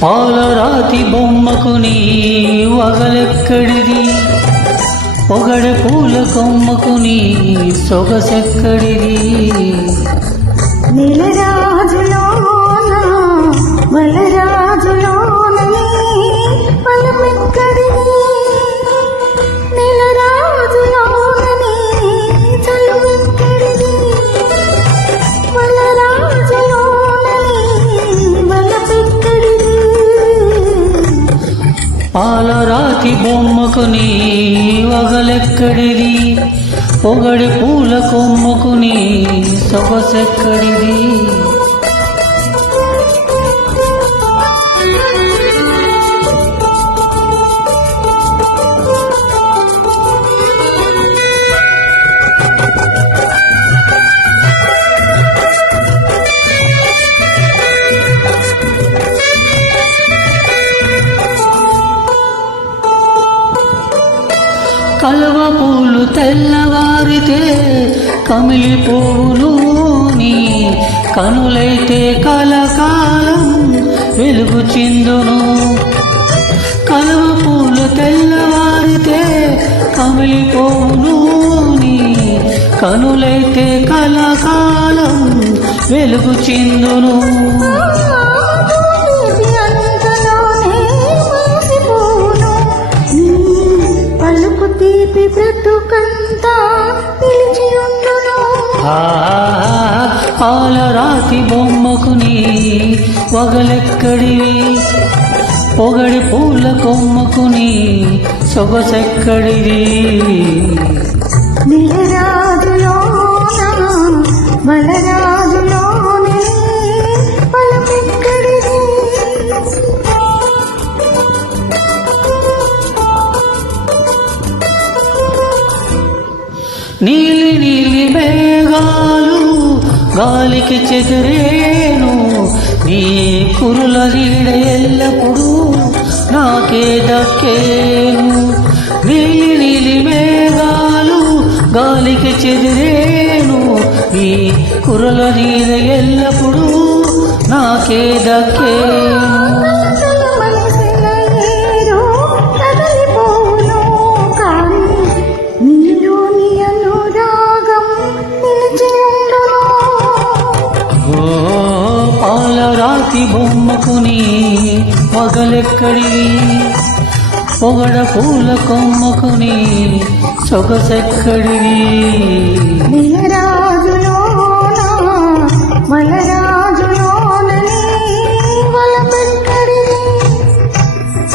పాలరాతి బొమ్మకు నీ వగలెక్కడిది, పొగడె పూల కొమ్మకు నీ సొగసెక్కడిది. నెలరాజులోన మలరాజులోన పలమెక్కడిది, నెలరాజులోన చలువెక్కడిది, మలరాజులోన బలపెక్కడిది. పాలరాతి బొమ్మకు నీ వగలెక్కడిది, పొగడి పూల కొమ్మకు నీ సొగసెక్కడిది. కలువ పూలు తెల్లవారితే కమిలిపోవును, నీ కనులైతే కలకాలం వెలుగు చిందును. కలువ పూలు తెల్లవారితే కమిలిపోవును, నీ కనులైతే కలకాలం వెలుగు చిందును. తీపి బ్రతుకంతా పిలిచి ఉండును. పాలరాతి బొమ్మకు నీ వగలెక్కడివి, పొగడి పూల కొమ్మకు నీ సొగసెక్కడిది. నెలరాజులోన మలరాజులోన పలమెక్కడిది. నీలి నీలి మేఘాలు గాలికి చెదిరేను, నీ కురుల నీడ ఎల్లప్పుడూ నాకే దక్కేను. నీలి నీలి మేఘాలు గాలికి చెదిరేను, నీ కురుల నీడ ఎల్లప్పుడూ నాకే దక్కేను. పాలరాతి బొమ్మకు నీ వగలెక్కడివి, పొగడ పూల కొమ్మకు నీ సొగసెక్కడివి.